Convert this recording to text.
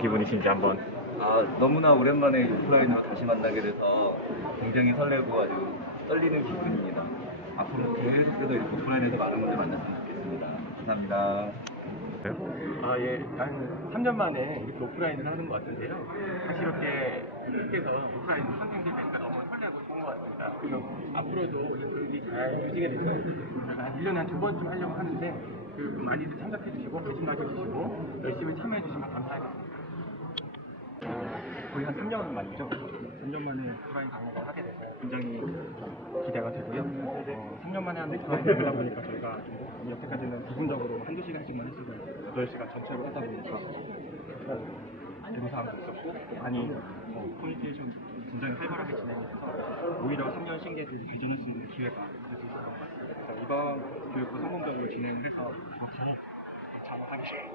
기분이신지 한번 아, 너무나 오랜만에 오프라인으로 다시 만나게 돼서 굉장히 설레고 아주 떨리는 기분입니다. 앞으로 계속해서 이렇게 오프라인에서 많은 분들 만났으면 좋겠습니다. 감사합니다. 아, 예. 한 3년 만에 이렇게 오프라인을 하는 것 같은데요. 사실 이렇게 계속해서 오프라인 선생님들 뵈니까 너무 설레고 좋은 것 같습니다. 그래서 앞으로도 이 분위기 잘 유지가 돼서 제가 한 1년에 한 두 번쯤 하려고 하는데 그 많이들 참석해 주시고 관심 가져 주시고 열심히 참여해 주시면 감사하겠습니다. 어, 거의 한 3년 만이죠. 3년 만에 오프라인 강의를 하게 돼서 굉장히 기대가 되고요. 어, 3년 만에 하는 오프라인 강의다 보니까 저희가 좀 여태까지는 부분적으로 한두 시간씩만 했어도 8시간 전체로 하다 보니까 어, 대사항도 있었고 또 많이 어, 커뮤니케이션 굉장히 활발하게 진행해서 오히려 3년 신계를 발전할 수 있는 기회가 될수 있었던 것 같습니다. 이번 교육도 성공적으로 진행을 해서 잘, 잘 하겠습니다.